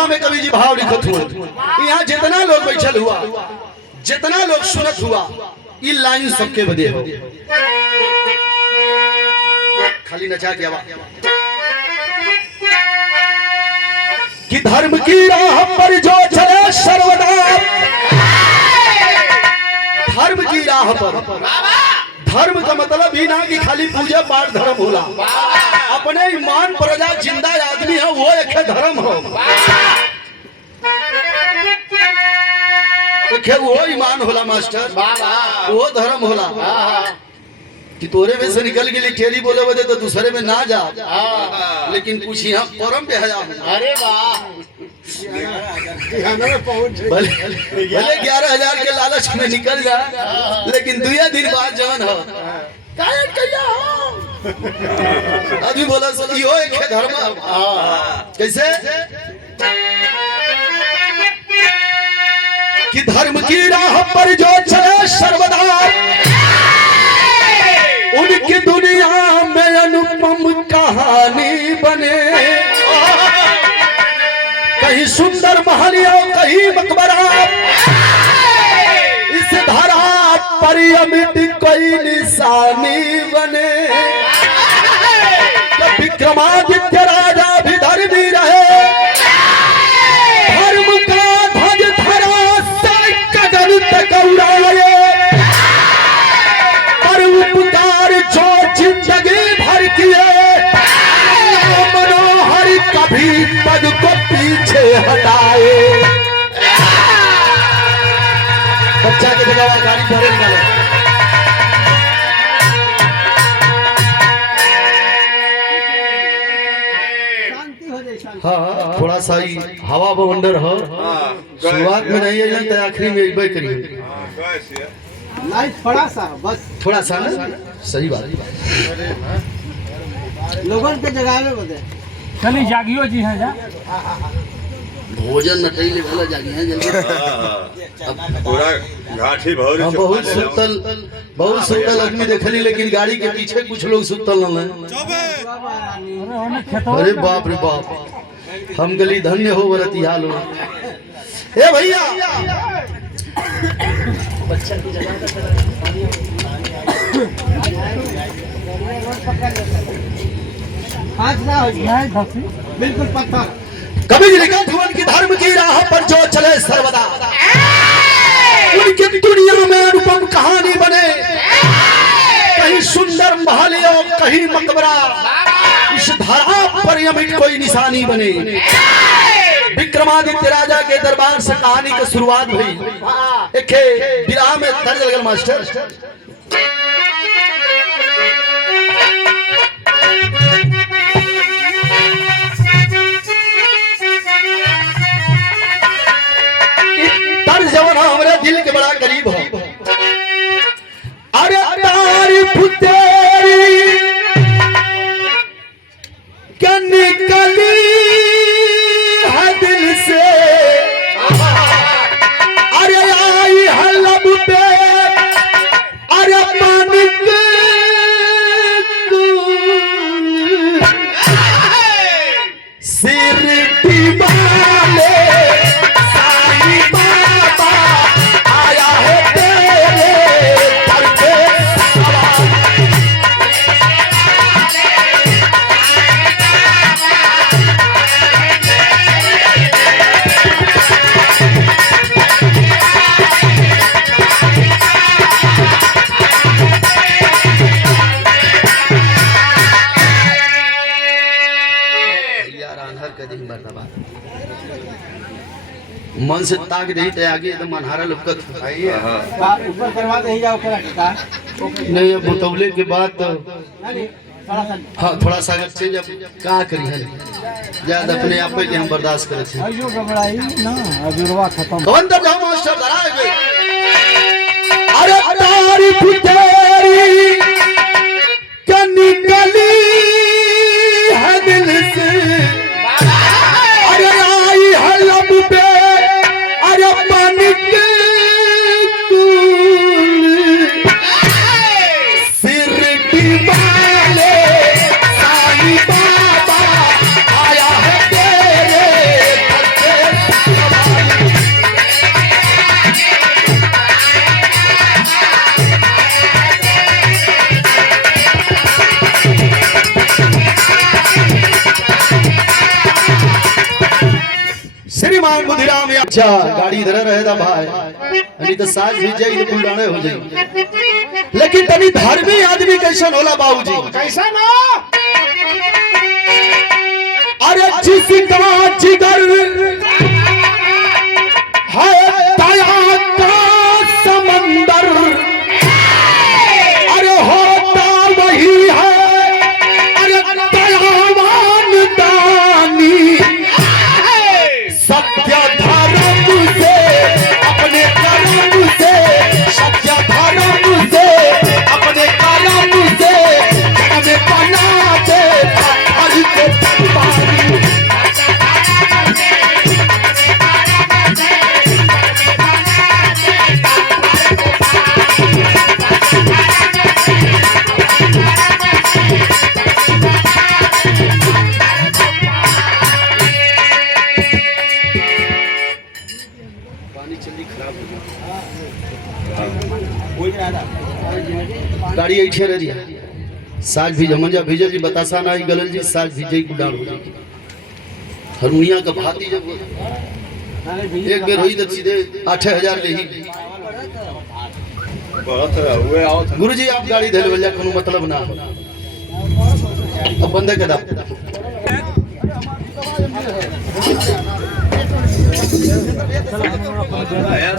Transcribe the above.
भूमिका में कवि जी भाव लिखत हुआ। यहाँ जितना लोग बैठल हुआ, जितना लोग सुनत हुआ, ये लाइन सबके बदे हो। खाली नचा के आवाज कि धर्म की राह पर जो चले सर्वदा, धर्म की राह पर। धर्म का मतलब ही ना कि खाली पूजा पाठ धर्म होला, अपने ईमान पर जा जिंदा आदमी है वो एक धर्म हो, वो ईमान होला मास्टर, वो धर्म होला। कि तोरे में से निकल गई टेरी बोले बदे तो दूसरे में ना जा, लेकिन कुछ यहाँ परम पे है। अरे वाह, भले 11,000 के लालच में निकल जा, लेकिन 2 दिन बाद जवन हो अभी बोला यो एक धर्म। कैसे कि धर्म की राह पर जो चले सर्वदा, उनकी दुनिया में अनुपम कहानी बने। कहीं सुंदर महलिया, कहीं मकबरा, इस धरा पर अमिट कोई निशानी बने। तो विक्रमादित्य राजा भी धर्मी रहे, धर्म का ध्वज धरा से कदम तक उड़ाए। पर उपकार जो जिंदगी भर किए, मनोहर कभी पद को पीछे हटाए। बच्चा के जगह गाड़ी भरे निकाले। हाँ, थोड़ा सा ही हवा बवंडर हो, शुरुआत में नहीं है तो आखिरी में इबे करिए। थोड़ा सा बस, थोड़ा सा ना, सही बात। लोगों के जगह में बता चलिए जागियो जी हैं जा भोजन नटई ले वाला जागी हैं जल्दी। पूरा घाटी भौरी बहुत सुतल आदमी देखली, लेकिन गाड़ी के पीछे कुछ लोग सुतल न है। अरे बाप रे बाप, हम गली धन्य हो बरती हाल हो। ए भैया बच्चा की जगह बिल्कुल पत्थर। कभी लिखा धुवन की धर्म की राह पर जो चले सर्वदा, उनकी दुनिया में अनुपम कहानी बने। कहीं सुंदर महल और कहीं मकबरा, इस धरा पर अमिट कोई निशानी बने। विक्रमादित्य राजा के दरबार से कहानी की शुरुआत हुई। एक विराह में दर्ज लगल मास्टर। जवान हमारे दिल के बड़ा करीब हो। अरे तारीफ तेरी क्या निकली है दिल से, अरे आई है लब पे, अरे पानी सिर दीवाले मन से ताक रही थे आगे तो मनहारा लुकत ऊपर करवा दे जाओ नहीं। अब बुतौले के बाद तो हाँ थोड़ा सा अगर चेंज अब क्या करी है, ज्यादा अपने आप के हम बर्दाश्त करे थे। अयो घबराई ना, अजुर्वा खत्म। कौन तब जाओ मास्टर डरा गए। अरे तारीफ तेरी क्या निकली है दिल से, अरे आई है लब पे, अरे पानी के सिर दीवाले साईं बाबा आया है तेरे घर पे भगवान बुद्धिराम अच्छा गाड़ी इधर रहे था भाई नहीं तो साज भी जाई तो पुराने हो जाई लेकिन तनी धर्मी आदमी कैसन होला बाबूजी कैसा ना अरे जिसका जिगर है दया का समंदर अरे होता वही है अरे दयावान दानी सत्य धर्म से अपने कर्म से सत्य धर्म से अपने कर्म से जग में बना दे हरि को पानी गाड़ी ऐठे रह दिया साग भी जमंजा भेजल जी बतासा ना गलल जी साग भीजे गुडार हो जाएगी हरमुनिया का भाती जब एक बेर होई तो सीधे 8000 ले ही बहुत हुए आओ गुरुजी आप गाड़ी धैल बजा कोनो मतलब ना हो अब बंद कर दा यार